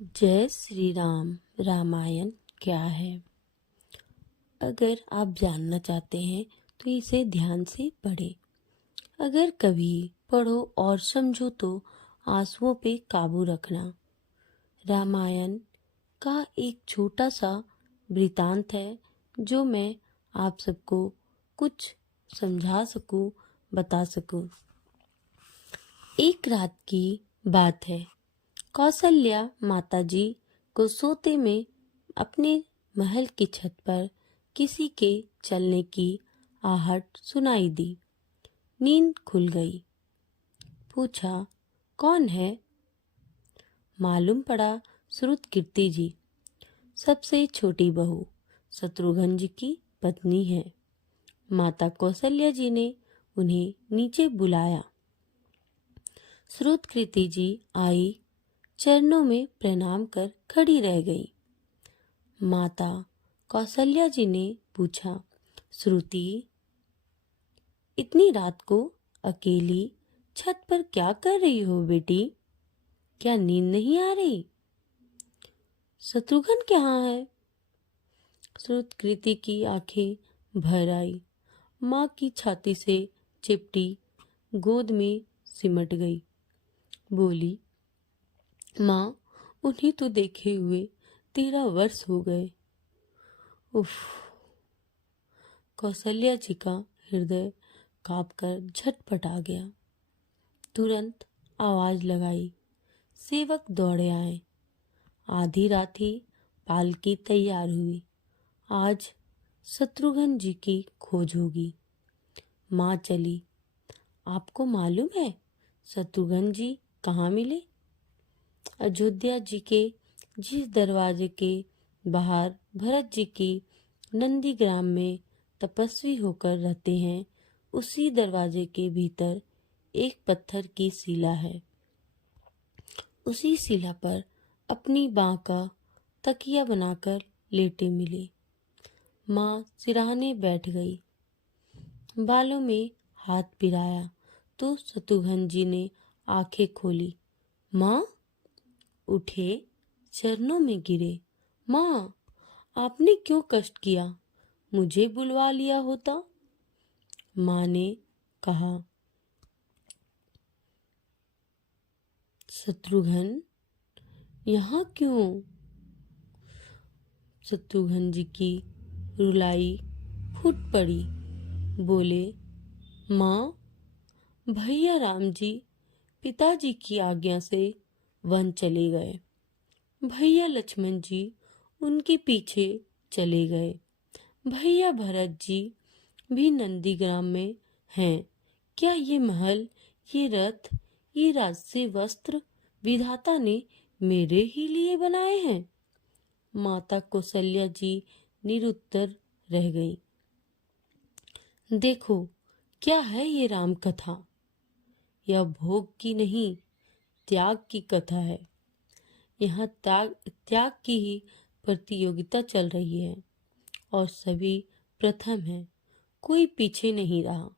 जय श्री राम। रामायण क्या है? अगर आप जानना चाहते हैं तो इसे ध्यान से पढ़ें। अगर कभी पढ़ो और समझो तो आंसुओं पे काबू रखना। रामायण का एक छोटा सा वृतांत है जो मैं आप सबको कुछ समझा सकूं, बता सकूं। एक रात की बात है। कौसल्या माताजी को सोते में अपने महल की छत पर किसी के चलने की आहट सुनाई दी। नींद खुल गई। पूछा, कौन है? मालूम पड़ा श्रुतकीर्ति जी, सबसे छोटी बहू, शत्रुघ्न जी की पत्नी है। माता कौसल्या जी ने उन्हें नीचे बुलाया। श्रुतकीर्ति जी आई, चरणों में प्रणाम कर खड़ी रह गई। माता कौसल्या जी ने पूछा, श्रुति, इतनी रात को अकेली छत पर क्या कर रही हो बेटी? क्या नींद नहीं आ रही? शत्रुघ्न कहाँ है? श्रुतकीर्ति की आंखें भर आई। माँ की छाती से चिपटी गोद में सिमट गई। बोली, माँ, उन्हें तो देखे हुए 13 वर्ष हो गए। उफ। कौसल्या जी का हृदय कांपकर झटपट आ गया। तुरंत आवाज लगाई। सेवक दौड़े आए। आधी रात ही पालकी तैयार हुई। आज शत्रुघ्न जी की खोज होगी। माँ चली। आपको मालूम है शत्रुघ्न जी कहाँ मिले? अयोध्या जी के जिस दरवाजे के बाहर भरत जी की नंदीग्राम में तपस्वी होकर रहते हैं, उसी दरवाजे के भीतर एक पत्थर की शिला है। उसी शिला पर अपनी बाँ का तकिया बनाकर लेटे मिले। माँ सिरहाने बैठ गई। बालों में हाथ पिराया तो शत्रुघ्न जी ने आंखें खोली। माँ, उठे, चरणों में गिरे। माँ, आपने क्यों कष्ट किया? मुझे बुलवा लिया होता। माँ ने कहा, शत्रुघ्न यहाँ क्यों? शत्रुघ्न जी की रुलाई फूट पड़ी। बोले, माँ, भैया राम जी पिताजी की आज्ञा से वन चले गए। भैया लक्ष्मण जी उनके पीछे चले गए। भैया भरत जी भी नंदीग्राम में हैं। क्या ये महल, ये रथ, ये राजसी वस्त्र विधाता ने मेरे ही लिए बनाए हैं? माता कौसल्या जी निरुत्तर रह गई। देखो, क्या है ये राम कथा? यह भोग की नहीं, त्याग की कथा है। यहाँ त्याग की ही प्रतियोगिता चल रही है और सभी प्रथम है, कोई पीछे नहीं रहा।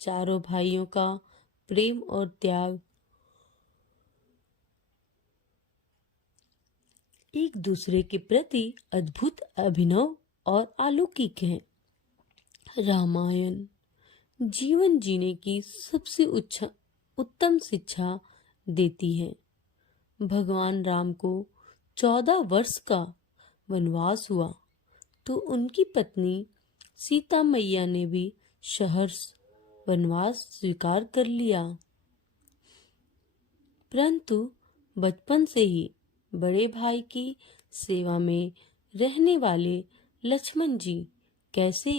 चारों भाइयों का प्रेम और त्याग एक दूसरे के प्रति अद्भुत, अभिनव और अलौकिक है। रामायण जीवन जीने की सबसे उत्तम शिक्षा देती है। भगवान राम को 14 वर्ष का वनवास हुआ तो उनकी पत्नी सीता मैया ने भी सहर्ष वनवास स्वीकार कर लिया। परंतु बचपन से ही बड़े भाई की सेवा में रहने वाले लक्ष्मण जी कैसे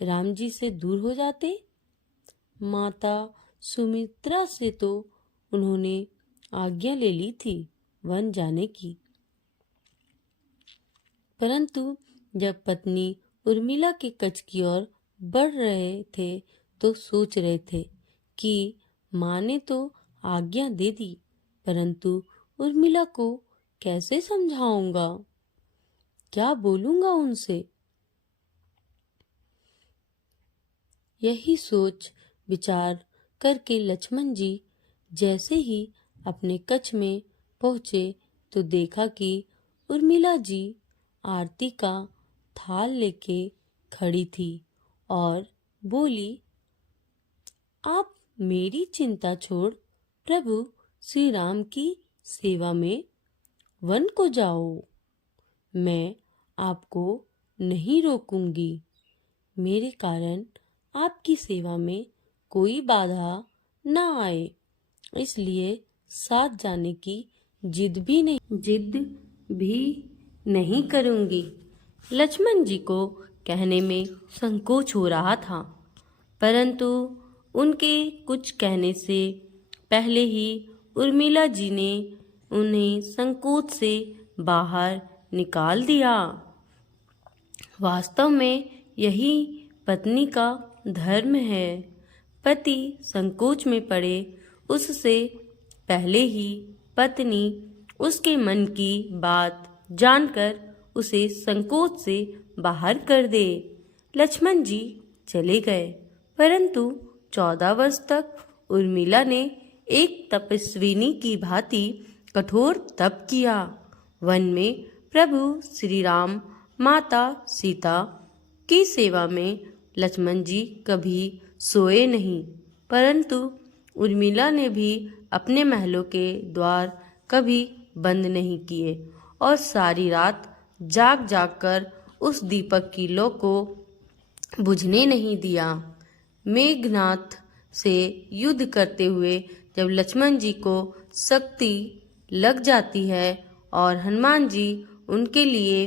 राम जी से दूर हो जाते? माता सुमित्रा से तो उन्होंने आज्ञा ले ली थी वन जाने की, परंतु जब पत्नी उर्मिला के कच्छ की ओर बढ़ रहे थे तो सोच रहे थे कि माँ ने तो आज्ञा दे दी, परंतु उर्मिला को कैसे समझाऊंगा, क्या बोलूंगा उनसे? यही सोच विचार करके लक्ष्मण जी जैसे ही अपने कच्छ में पहुंचे तो देखा कि उर्मिला जी आरती का थाल लेके खड़ी थी और बोली, आप मेरी चिंता छोड़ प्रभु श्री राम की सेवा में वन को जाओ। मैं आपको नहीं रोकूंगी। मेरे कारण आपकी सेवा में कोई बाधा ना आए, इसलिए साथ जाने की जिद भी नहीं करूंगी। लक्ष्मण जी को कहने में संकोच हो रहा था, परंतु उनके कुछ कहने से पहले ही उर्मिला जी ने उन्हें संकोच से बाहर निकाल दिया। वास्तव में यही पत्नी का धर्म है। पति संकोच में पड़े उससे पहले ही पत्नी उसके मन की बात जानकर उसे संकोच से बाहर कर दे। लक्ष्मण जी चले गए, परंतु 14 वर्ष तक उर्मिला ने एक तपस्विनी की भांति कठोर तप किया। वन में प्रभु श्री राम, माता सीता की सेवा में लक्ष्मण जी कभी सोए नहीं, परंतु उर्मिला ने भी अपने महलों के द्वार कभी बंद नहीं किए और सारी रात जाग जाग कर उस दीपक की लौ को बुझने नहीं दिया। मेघनाथ से युद्ध करते हुए जब लक्ष्मण जी को शक्ति लग जाती है और हनुमान जी उनके लिए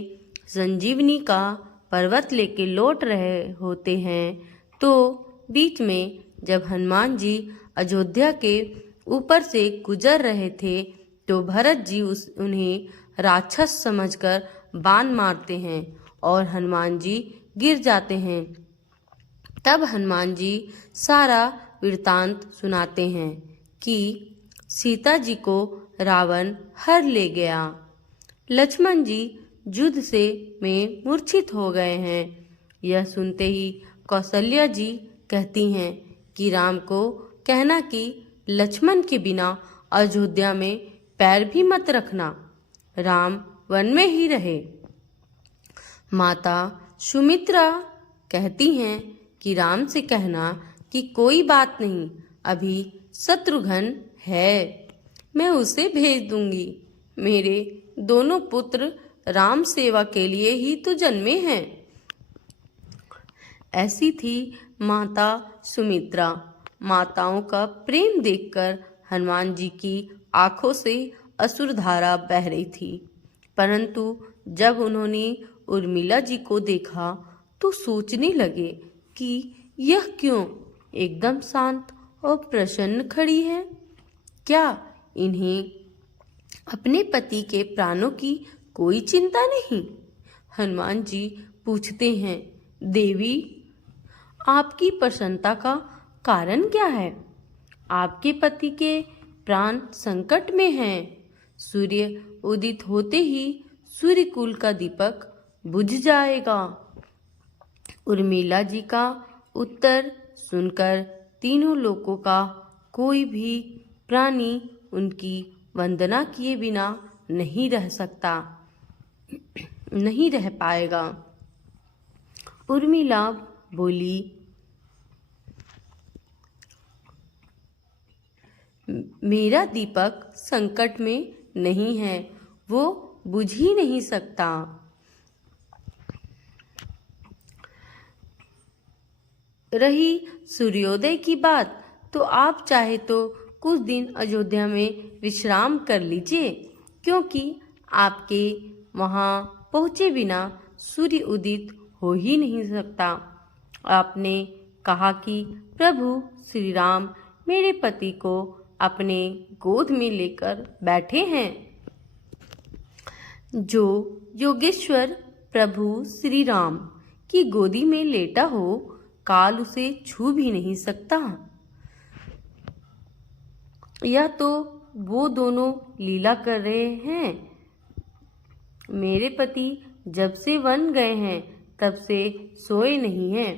संजीवनी का पर्वत लेके लौट रहे होते हैं, तो बीच में जब हनुमान जी अयोध्या के ऊपर से गुजर रहे थे तो भरत जी उन्हें राक्षस समझकर बाण मारते हैं और हनुमान जी गिर जाते हैं। तब हनुमान जी सारा वृतांत सुनाते हैं कि सीता जी को रावण हर ले गया। लक्ष्मण जी युद्ध से में मूर्छित हो गए हैं। यह सुनते ही कौशल्या जी कहती हैं कि राम को कहना कि लक्ष्मण के बिना अयोध्या में पैर भी मत रखना, राम वन में ही रहे। माता सुमित्रा कहती हैं कि राम से कहना कि कोई बात नहीं, अभी शत्रुघ्न है, मैं उसे भेज दूंगी। मेरे दोनों पुत्र राम सेवा के लिए ही तो जन्मे हैं। ऐसी थी माता सुमित्रा। माताओं का प्रेम देखकर हनुमान जी की आंखों से अश्रुधारा बह रही थी, परंतु जब उन्होंने उर्मिला जी को देखा तो सोचने लगे कि यह क्यों एकदम शांत और प्रसन्न खड़ी है। क्या इन्हें अपने पति के प्राणों की कोई चिंता नहीं? हनुमान जी पूछते हैं, देवी आपकी प्रसन्नता का कारण क्या है? आपके पति के प्राण संकट में हैं। सूर्य उदित होते ही सूर्यकुल का दीपक बुझ जाएगा। उर्मिला जी का उत्तर सुनकर तीनों लोकों का कोई भी प्राणी उनकी वंदना किए बिना नहीं रह पाएगा। उर्मिला बोली, मेरा दीपक संकट में नहीं है, वो बुझ ही नहीं सकता। रही सूर्योदय की बात, तो आप चाहे तो कुछ दिन अयोध्या में विश्राम कर लीजिए, क्योंकि आपके वहाँ पहुँचे बिना सूर्य उदित हो ही नहीं सकता। आपने कहा कि प्रभु श्री राम मेरे पति को अपने गोद में लेकर बैठे हैं। जो योगेश्वर प्रभु श्री राम की गोदी में लेटा हो, काल उसे छू भी नहीं सकता। यह तो वो दोनों लीला कर रहे हैं। मेरे पति जब से वन गए हैं तब से सोए नहीं हैं।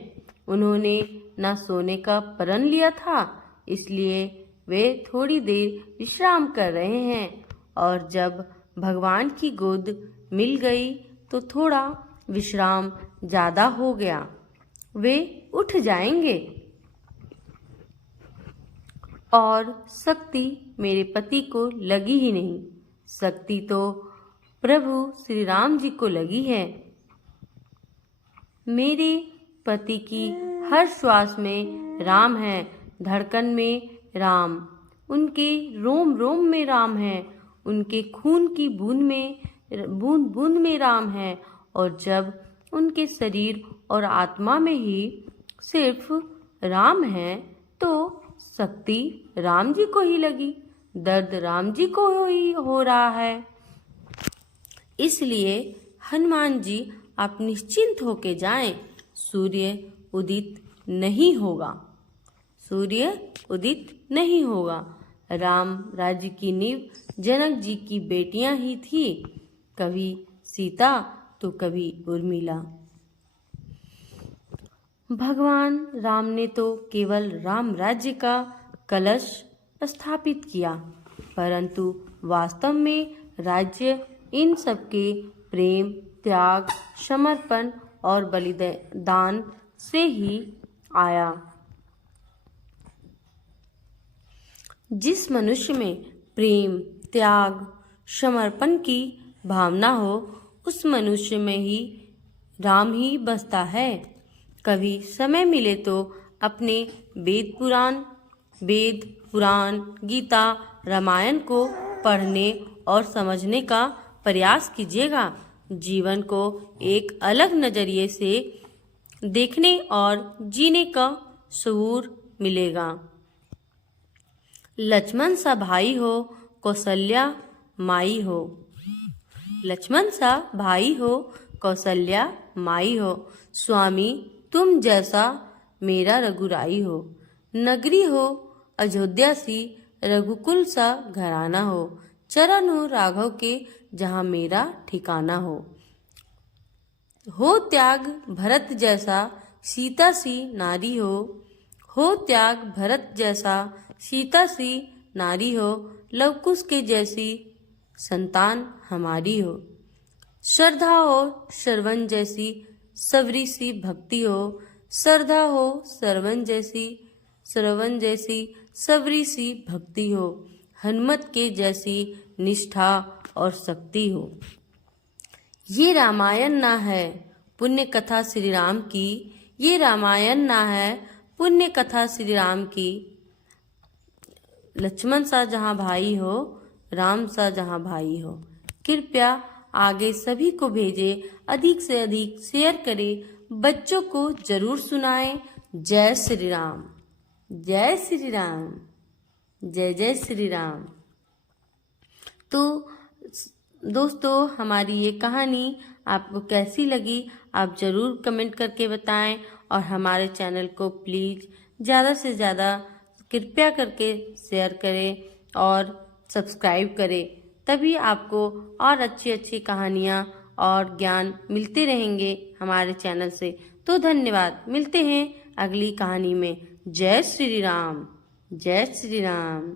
उन्होंने ना सोने का प्रण लिया था, इसलिए वे थोड़ी देर विश्राम कर रहे हैं, और जब भगवान की गोद मिल गई तो थोड़ा विश्राम ज़्यादा हो गया। वे उठ जाएंगे। और शक्ति मेरे पति को लगी ही नहीं, शक्ति तो प्रभु श्री राम जी को लगी है। मेरे पति की हर श्वास में राम है, धड़कन में राम, उनके रोम रोम में राम है, उनके खून की बूंद बूंद में राम है। और जब उनके शरीर और आत्मा में ही सिर्फ राम है तो शक्ति राम जी को ही लगी, दर्द राम जी को ही हो रहा है। इसलिए हनुमान जी आप निश्चिंत होके जाएं, सूर्य उदित नहीं होगा, सूर्य उदित नहीं होगा। राम राज्य की नींव जनक जी की बेटियां ही थी, कभी सीता तो कभी उर्मिला। भगवान राम ने तो केवल राम राज्य का कलश स्थापित किया, परंतु वास्तव में राज्य इन सबके प्रेम, त्याग, समर्पण और बलिदान से ही आया। जिस मनुष्य में प्रेम, त्याग, समर्पण की भावना हो, उस मनुष्य में ही राम ही बसता है। कभी समय मिले तो अपने वेद पुराण, गीता, रामायण को पढ़ने और समझने का प्रयास कीजिएगा। जीवन को एक अलग नजरिए से देखने और जीने का शऊर मिलेगा। लक्ष्मण सा भाई हो, कौशल्या माई हो, लक्ष्मण सा भाई हो, कौशल्या माई हो, स्वामी तुम जैसा मेरा रघुराई हो, नगरी हो अयोध्या सी, रघुकुल सा घराना हो, चरण हो राघव के जहाँ मेरा ठिकाना हो त्याग भरत जैसा सीता सी नारी हो त्याग भरत जैसा सीता सी नारी हो, लवकुश के जैसी संतान हमारी हो, श्रद्धा हो श्रवण जैसी सवरी सी भक्ति हो, श्रद्धा हो श्रवण जैसी सवरी सी भक्ति हो, हनुमत के जैसी निष्ठा और शक्ति हो। ये रामायण ना है पुण्य कथा श्री राम की, ये रामायण ना है पुण्य कथा श्री राम की। लक्ष्मण सा जहाँ भाई हो, राम सा जहाँ भाई हो। कृपया आगे सभी को भेजें, अधिक से अधिक शेयर करें, बच्चों को जरूर सुनाएं। जय श्री राम, जय श्री राम, जय जय श्री राम। तो दोस्तों, हमारी ये कहानी आपको कैसी लगी आप ज़रूर कमेंट करके बताएं, और हमारे चैनल को प्लीज़ ज़्यादा से ज़्यादा कृपया करके शेयर करें और सब्सक्राइब करें, तभी आपको और अच्छी अच्छी कहानियाँ और ज्ञान मिलते रहेंगे हमारे चैनल से। तो धन्यवाद, मिलते हैं अगली कहानी में। जय श्री राम, जय श्री राम।